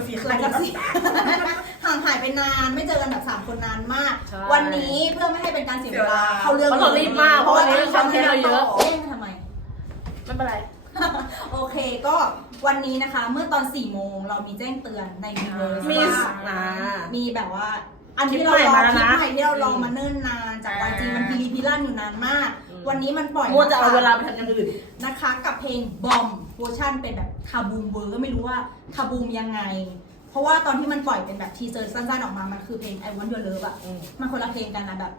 กันสี่คหรั้ลังงจากสี่ห่างหายไปนานไม่เจอกันแบบสามคนนานมาก ใช่วันนี้เพื่อไม่ให้เป็นการเสียเวลาเข้าเรื่องเพราะเรารีบมากเพราะวันนี้คอนเทนต์เราเยอะ เอ๊ะทำไม ไม่เป็นไร โอเคก็วันนี้นะคะเมื่อตอน4ี่โมงเรามีแจ้งเตือนในมีเวอร์มีว่าอ่ามีแบบว่า อันคลิที่ปเราใหม่รอมาแล้วคลิปนะใหม่ที่เรารอมาเนิ่นนานจากวันจริงมันพีรีพิลั่นอยู่นานมาก อืม วันนี้มันปล่อยมัวจะเอานะคะเวลาไปทำอย่างอื่น นะคะ กับเพลงบอม เวอร์ชันเป็นแบบคาบูมเวอร์ก็ไม่รู้ว่าคาบูมยังไง เพราะว่าตอนที่มันปล่อยเป็นแบบทีเซอร์สั้นๆออกมา มันคือเพลง I Want Your Love อะอืม มันคนละเพลงกันนะแบบ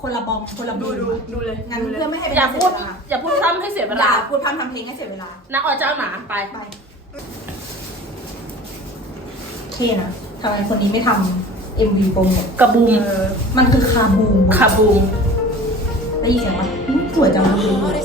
คนละบอมคนละบูดูมดูอะดูเลยงั้นดูเลยเพื่อไม่ให้เป็นอย่าการพูเสีดยเวลาอย่าพูดซ้ำให้เสียเวอลาย่าพูดพร่ำทำเพลงให้เสียเวลานักออเจ้าหมาไป ไปเท่นะทำไมคนนี้ไม่ทำ MV โปรโมทกระบูมเออมันคือคาบูมคาบูมได้ยินเสียงปะอืมสวยจังเลย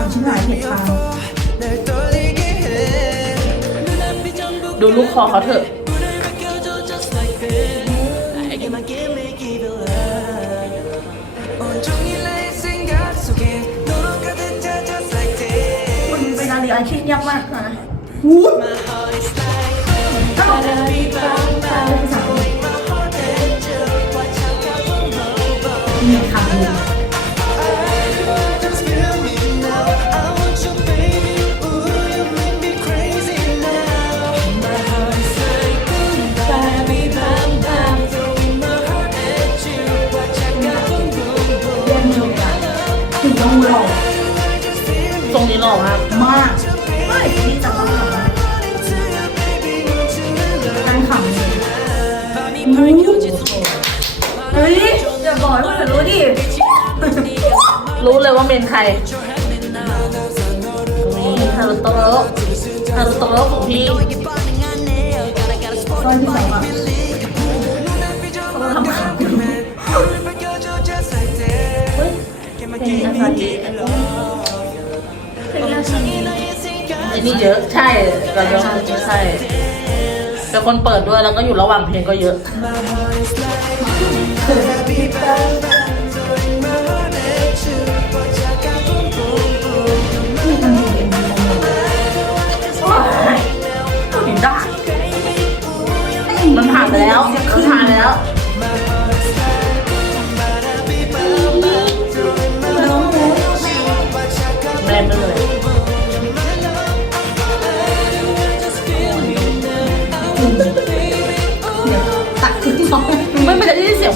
ความชุ่มน้ำเผ็ดปลาดูลูกคอเขาเถอะ คุณเป็นอาลีอาชีพยากมากนะวู้ รู้เลยว่าเมนใครนี่ฮารุโตโรฮารุโตโรของพี่ตอนที่สองอะทำขำอยู่เฮ้ยเป็นอาซาจิเป็นอาซาจิไอ้นี่เยอะ ใช่เราเยอะใช่เป็นคนเปิดด้วยแล้วก็อยู่ระหว่างเพลงก็เยอะ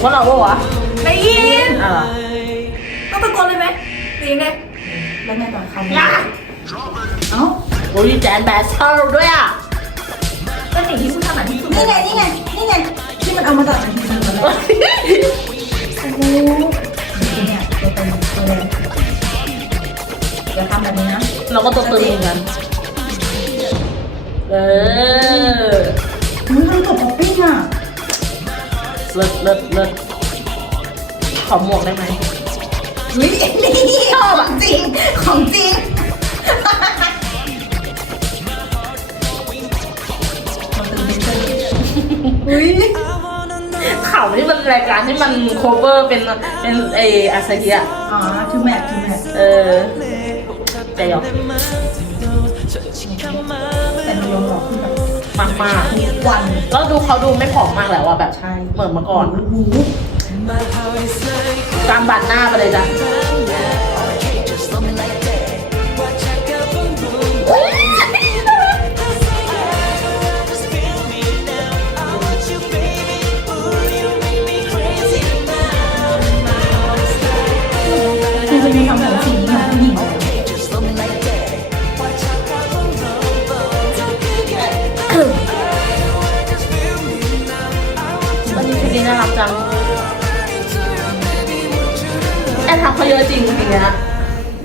วกเราปะวะได้ยินอ่าต้องตะโกนเลยไหมหรือยังไงแล้วแม่ตอนเขาอะเอ้าโอ้ยแจนแบสเซอร์ด้วยอะก็สิ่งที่คุณถนัดที่สุดนี่ไงนี่ไงนี่ไงที่มันเอามาจากอันที่มันแล้วโอ้โหเนี่ยตัวเป็นตัวแดงอย่าทำแบบนี้นะเราก็ตัวตึงเหมือนกันเออมึงทำกับป๊อปปี้อะ เลิศเลิศเลิศขอหมวกได้ไหมเฮ้ยนี่ของจริง ของจริง อุ้ยข่าวที่มันรายการที่มันโคเวอร์เป็นเป็นไออาซาฮิอะอ๋อทูแมททูแมทเออใจหยอกแต่นิยมบอกคือแบบ มากมากทุกวันๆแล้วดูเขาดูไม่ผอมมากแล้วอะแบบใช่เหมือนเมื่อก่อนหูกลางบัดหน้าไปเลยจ้ะ ริงอย่างเงี้ย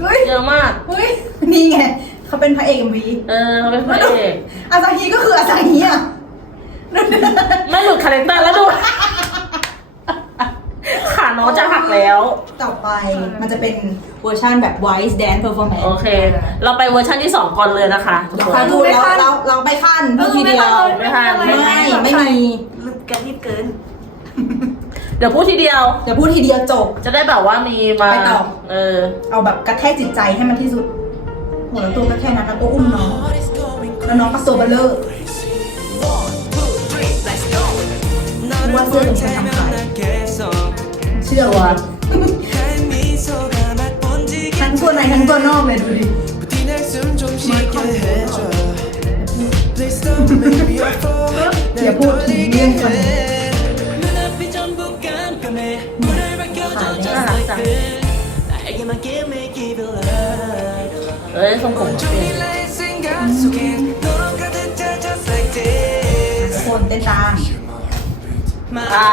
เฮ้ยเยอะมาก เฮ้ยนี่ไงเขาเป็นพระเอกเอ็มวีเออเขาเป็นพระเอกอาซาฮีก็คืออาซาฮีอะไม่หลุดคาแรคเตอร์แล้วดูขาน้องจะหักแล้ว ต่อไปมันจะเป็นเวอร์ชันแบบ voice dance performance โอเค เราไปเวอร์ชันที่สองก่อนเลยนะคะทุกคนค่ะดูแล้วเราเราไปขั้นพูดทีเดียวไม่ทันไม่ไม่มีลืมแกรีบเกิน เดี๋ยวพูดทีเดียว เดี๋ยวพูดทีเดียวจบ จะได้แบบว่ามีมาไปต่อ เออ เอาแบบกระแทกจิตใจให้มันที่สุดหัวตัวก็แค่นั้นแล้วก็อุ้มน้องแล้วน้องก็ตัวเบลเลอร์ว่าเสื้อเป็นคนทำขายเชื่อว่าทั้งตัวในทั้งตัวนอกเลยดูดิอย่าพูดถึ เอ้ยทรงผมเปลี่ยนคนเต้นตามใช่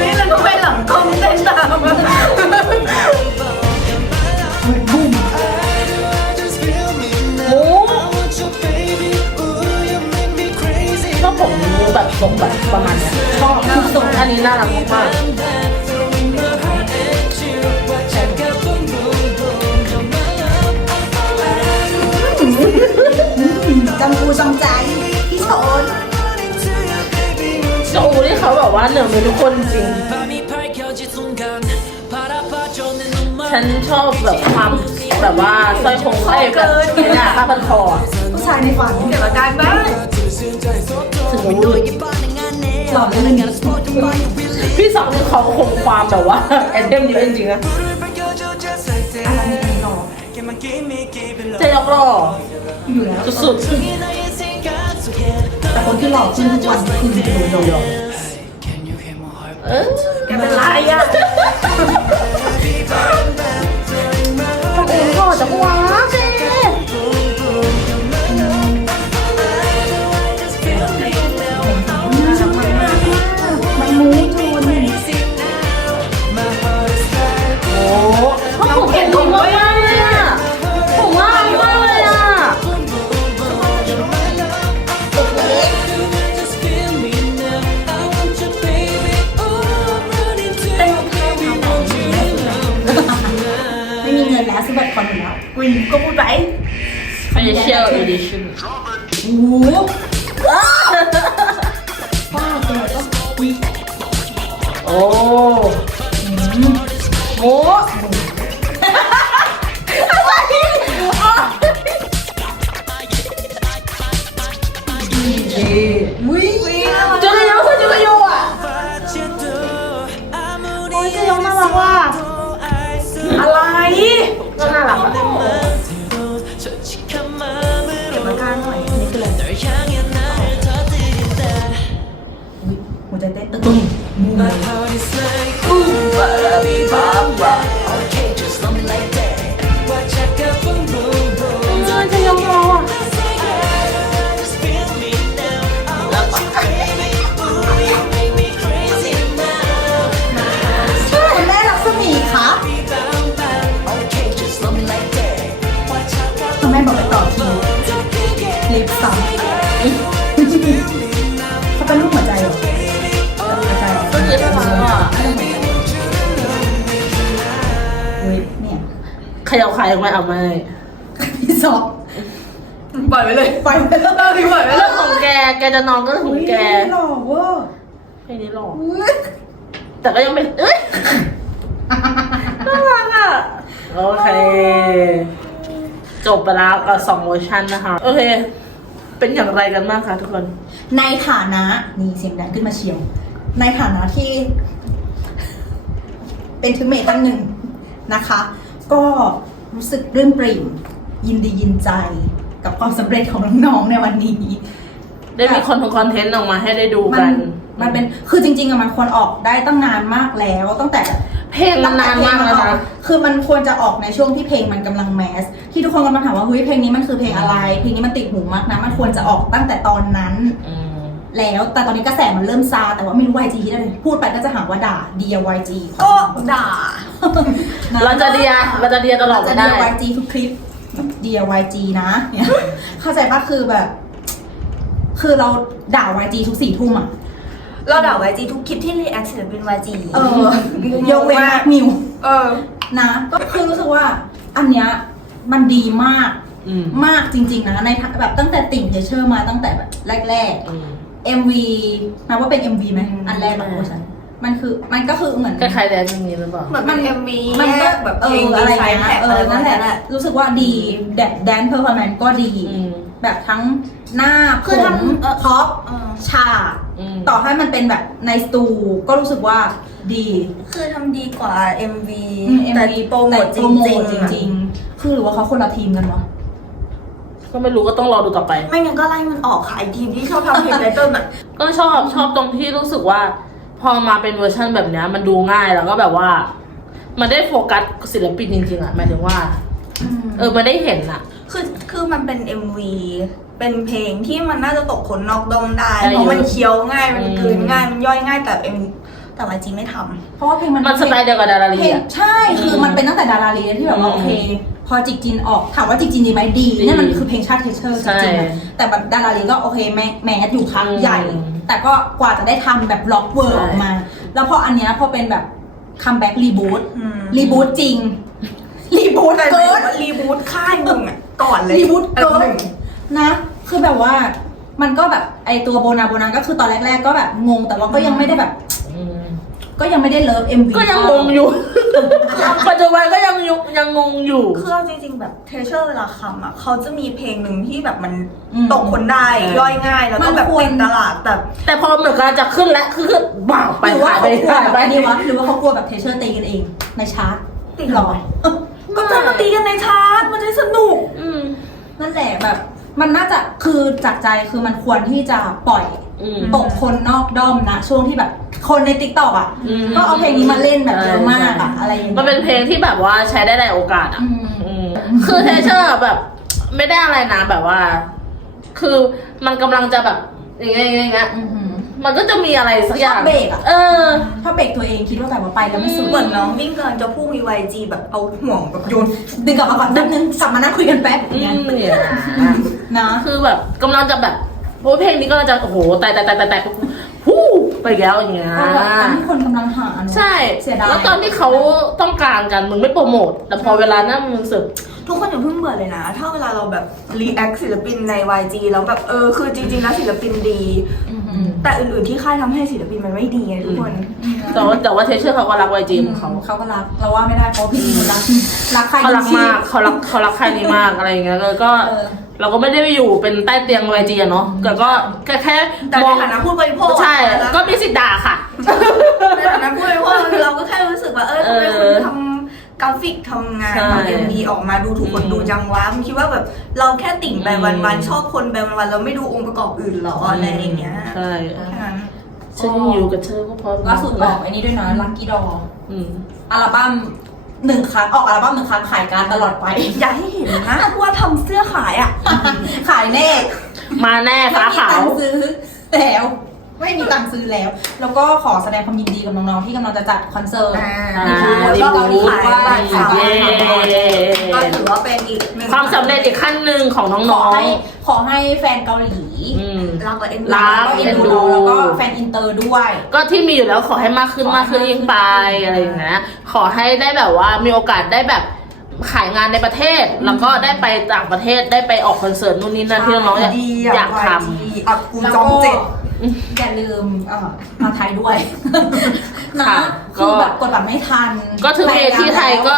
นี่เราก็ไปหลังกล้องเต้นตามเหมือนบุ้มหมูชอบผมแบบทรงแบบประมาณเนี้ยชอบคือทรงอันนี้น่ารักมาก จำกูจำใจพี่ชนๆโอ้นี่เขาแบบว่าเหนือมือทุกคนจริง ฉันชอบแบบความแบบว่าสร้อยคงไอ้แบบเนี่ยผ้าพันคออะผู้ชายในฝันเก็บอาการบ้างถึงรู้เลยหล่อเลยเนี่ยพี่สองนี่เขาคงความแบบว่าไอเทมเยอะจริงๆนะอะไรนี่หล่อ เจ๊ยกหล่ออยู่แล้วสุดแต่คนที่หล่อขึ้นทุกวันคือโดโดๆเออแกเป็นไรอะ อนอยู่แล้ววินก็พูดไป Special Edition โอ้โหว้าวตัวก็โอ้โหอุ้ย มูเเขย่าขายออกมาเอาไหมพี่ซอกปล่อยไปเลยไปไปแล้วเออทิ้งปล่อยไปเลเรื่ยองของแก แกจะนอนก็เรื่องของแกหล่อเวอร์เพลงนี้หล่ออุ้ยแต่ก็ยังเป็นเอ้ยน่ารักอะ โอเค จบไปแล้วกับสองเวอร์ชันนะคะ โอเค เป็นอย่างไรกันบ้างคะทุกคน ในฐานะ นี่เสียงดังขึ้นมาเชียว ในฐานะที่ เป็นทูเมทท่านหนึ่งนะคะ ก็รู้สึกเรื่องปริ่มยินดียินใจกับความสำเร็จของน้องๆในวันนี้ ได้มีคอนคอนเทนต์ออกมาให้ได้ดูมักัน นมันเป็นคือจริงๆอะมันควรออกได้ตั้งนานมากแล้วตั้งแต่ เพลงมันนานมากแล้วนะ คือมันควรจะออกในช่วงที่เพลงมันกำลังแมส ที่ทุกคนกำลังถามว่าเฮ้ยเพลงนี้มันคือเพลงอะไร เพลงนี้มันติดหูมากนะ มันควรจะออกตั้งแต่ตอนนั้น อืม แล้วแต่ตอนนี้กระแสมันเริ่มซา แต่ว่าไม่รู้ YG คิดอะไรพูดไปก็จะหาว่าด่าเดีย YG โอ้ด่า เราจะเดียเราจะเดียตลอดจะ ไม่เดีได้ย YG ทุกคลิปเดีย YG นะเนี่ยเข้าใจปะคือแบบ คือเราด่า YG ทุกสี่ทุ่มอะ เราด่า YG ทุกคลิปที่รีแอคศิลปิน YG เออยกเว้นมิว เออ นะก็คือรู้สึกว่าอันเนี้ยมันดีมากอืมมากจริง ๆ นะในทางแบบตั้งแต่ติ่งเทเชอร์มาตั้งแต่แบบแรก อืม ๆ MV นับว่าเป็น MV ไหมอืมอันแรกของโอชันมันคือมันก็คือเหมือน คล้ายๆแดนซ์อย่างนี้หรือเปล่า เหมือนเป็น MV มันแยก็กแบบเอเพลงอดีอะไรไซอย่างน์เงี้แท็ยกเออะไรอประนั่มานณแหนั้ละนแหละ รู้สึกว่าดีแดดแดนเพอร์ฟอร์แมนก็ดีอืมแบบทั้งหน้าผคือมทำเออท็อปเออฉากอืมต่อให้มันเป็นแบบในสตูก็รู้สึกว่าดี คือทำดีกว่า MV อืมแต่ MV โปรโมทจแต่โปรโมริทงจๆริงๆคือหรือว่าเขาคนละทีมกันวะ ก็ไม่รู้ก็ต้องรอดูต่อไป ไม่งั้นก็ไล่มันออกค่ะไอทีมที่ชอบทำเพลงไตเติ้ลอะก็ชอบชอบตรงที่รู้สึกว่า พอมาเป็นเวอร์ชันแบบเนี้ยมันดูง่ายแล้วก็แบบว่า มันได้โฟกัสศิลปินจริงๆอะหมายถึงว่า เออมันได้เห็นอะ คือคือมันเป็น MV เป็นเพลงที่มันน่าจะตกคนนอกดอมได้ได้เพราะมันเคี้ยวง่ายมันอืมกลืนง่ายมันย่อยง่ายแต่เอ็มแต่วายจีไม่ทเพราะว่าเพลงมันมันสไตล์เดียวกับดาราลีเพลงอะใช่คือมันเป็นตั้งแต่ดาราลีที่แบบว่าอืมโอเค พอจิกจินออกถามว่าจิกจินดีไหมดีดีนี่มันคือเพลงชาติเทเชอร์จใช่ริงๆอะแต่แบบดาราลีก็โอเคแมแมสอยู่พักอืมใหญ่แต่ก็กว่าจะได้ทำแบบล็อกเวิร์ใช่ออกมา แล้วพออันเนี้ยพอเป็นแบบคัมแบ็กรีบูตำอืมรีบูตจริงรีบูตแต่เกิน รีบูทค่ายมึงอะก่อนเลยรีบูตอัเกิดับหนนึ่งนะ คือแบบว่ามันก็แบบไอตัวโบนาโบนาก็คือตอนแรก ๆ ก็แบบงงแต่ว่าก็ยังไม่ได้แบบอืม ก็ยังไม่ได้เลิฟเอ็มวีก็ยังงงอยู่ ปัจจุบันก็ยังยุยังงงอยู่ คือเอาจริงๆแบบเทเชอร์เวลาคำอะเขาจะมีเพลงหนึ่งที่แบบมันอืมตกคนได้ใช่ย่อยง่ายแล้วก็แบบมันควรติดตลาดแต่ แต่พอเหมือนกันจะขึ้นแล้วคือบ้าวไปหรือว่าหายไปเขากลัวหายแบบไปอันนี้วะหรือว่าเขากลัวแบบเทเชอร์ตีกันเองในชาร์ตติดหรอก็จะมาตีกันในชาร์ตมันจะสนุก อืม นั่นแหละแบบ มันน่าจะคือจากใจคือมันควรที่จะปล่อย อืม ตกคนนอกด้อมนะ ช่วงที่แบบ คนในติ๊กต็อกอะ อืม ก็เอาเพลงนี้มาเล่นแบบเยอะใช่มากอะ อะไรอย่างเงี้ยมันเป็นเพลงที่แบบว่าใช้ได้หลายโอกาสอะ อืม อืมคือเทเชอร์แบบ ไม่ได้อะไรนะแบบว่า คือมันกำลังจะแบบอย่างเงี้ยอย่างเงี้ยอือหือมันก็จะมีอะไรสักอย่างชอบเบรกอะ เออ ถ้าเบรกตัวเองคิดว่าแต่ว่าไปแล้วไม่สุดเหมือนน้องวิ่งกำลังจะพุ่งมีวจีแบบเอาห่วงแบบโยนดึงกลับมาก่อนนิดนึงกลับมานั่งคุยกันแป๊บออืย่างเงี้ยมเนี่ยนะ คือแบบกำลังจะแบบ โอ้ยเพลงนี้ก็จะโอ้โหตายตายตายตายตายฮู้ไปอีกแล้วอย่างเงี้ยเอาแบบตอนที่คนกำลังหาเนอะ ใช่ เสียดาย แล้วตอนที่เขาต้องการกันมึงไม่โปรโมท แต่พอเวลานั้นมึงเสึก ทุกคนอย่าเพิ่งเบื่อเลยนะ ถ้าเวลาเราแบบรีแอคศิลปินใน YG แล้วแบบเออคือจริงๆแล้วศิลปินดีอือหือแต่อื่นๆที่ค่ายทำให้ศิลปินมันไม่ดีไงทุกคน แต่ว่าแต่ว่าเทเชอร์เขาก็รักไวจีของเขา เขาก็รัก เราว่าไม่ได้เพราะพี่จีนรัก รักใครเขารักจงๆมาก เขารักเขารักใครนี้มากอะไรอย่างเงี้ยแล้วก็ เออ เราก็ไม่ได้ไปอยู่เป็นใต้เตียงไวจีอะเนาะแต่ก็แค่แค่แต่มในองฐานะผู้บริโภคใช่อะก็มีสิทธิ์ด่าค่ะ ในฐานะผู้บริโภคเราก็แค่รู้สึกว่าเออทำไมคุณทำกราฟิกทำงานใช่ทำเอ็มวีออกมาดูถูกคนอืมดูจังวะมึงคิดว่าแบบเราแค่ติ่งไปอืม วันๆชอบคนไปวันๆเราไม่ดูองค์ประกอบอื่นหรออะไรอย่างเงี้ยใช่แค่นั้น ฉันยังอยู่กับเธอก็พอล่าสุดออกไอ้นี้ด้วยนะลักกี้ดออืม อัลบั้ม หนึ่งครั้งออกอัลบั้มหนึ่งครั้งขายการดตลอดไป อย่าให้เห็นนะว่าทำเสื้อขายอะ ขายแน่มาแน่ไม่ฟ้ามีขาตัวงค์ซื้อแล้ว ไม่มีตังค์ซื้อแล้ว แล้วก็ขอแสดงความยินดีกับน้องๆที่กำลังจะจัดคอนเสิร์ตอ่าอ่าแล้วก็เกาหลีขายว่าบัตรสามเย้ก็ถือว่าเป็นอีกหนึ่งความสำเร็จอีกขั้นหนึ่งของขน้อองให้ขอให้แฟนเกาหลีๆอืม รักและเอ็นรัก แล้วก็เอ็เอ็นนดูดูน้องแล้วก็แฟนอินเตอร์ด้วย ก็ที่มีอยู่แล้วขอให้มากขึ้นมากขึ้นยิ่งไปอะไรอย่างเงี้ยขอให้ได้แบบว่ามีโอกาสได้แบบขายงานในประเทศ แล้วก็ได้ไปต่างประเทศได้ไปออกคอนเสิร์ตนู่นนี่นั่นที่น้องๆอยากดีอยากทอะกูจองเจ็ด อย่าลืมเอ่อมาไทยด้วยนะค่ะคือก็แบบกดบัตรไม่ทันำก็ถึงเวทีไทยก็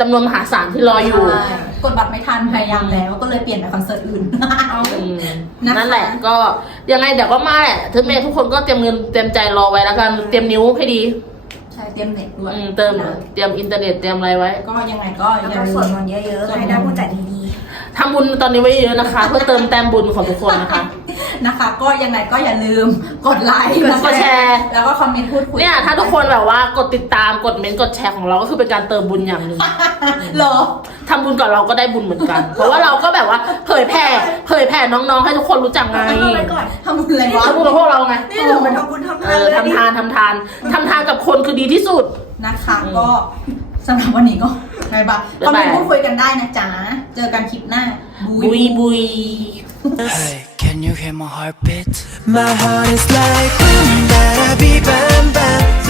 จำนวนมหาศาลที่รออยู่ใช่กดบัตรไม่ทันพยายามแล้วก็เลยเปลี่ยนไปคอนเสิร์ตอื่น อืมนะคะ นั่นแหละก็ยังไงเดี๋ยวก็มาแหละถึงแม้ทุกคนก็เตรียมเงินเตรียมใจรอไว้แล้วกันเตรียมนิ้วให้ดีใช่เตรียมเน็ตด้วยอืมเติมนะเตรียมอินเทอร์เน็ตเตรียมอะไรไว้ ก็ยังไงก็แล้วอย่าก็ลืสวดมมนต์เยอะๆให้ได้ผู้จัดดี ทำบุญตอนนี้ไว้เยอะนะคะ เพื่อเติมแต้มบุญของทุกคนนะคะ นะคะ ก็ยังไงก็อย่าลืมกดไลค์กดแชร์ แล้วก็คอมเมนต์พูดคุยเนี่ยถ้าทุกคนแบบว่ากดติดตามกดเมนต์กดแชร์ของเราก็คือเป็นการเติมบุญอย่างหนึ่งเหรอทำบุญกับเราก็ได้บุญเหมือนกัน เพราะว่าเราก็แบบว่าเผยแผ่เผยแผ่น้องๆ ให้ทุกคนรู้จักๆไงเอาไปก่อนทำบุญอะไรวะทำบุญกับพวกเราไงนี่เราไปทำบุญทำเอทานอเลยทำทานทำทานทำทานกับคนคือดีที่สุดนะคะอืมก็ สำหรับวันนี้ก็บายบายคอมเมนต์พูดคุยกันได้นะจ๊ะ เจอกันคลิปหน้า บุยบุย Hey, can you hear my heartbeat? My heart is like boom, bada bee, bam, bam.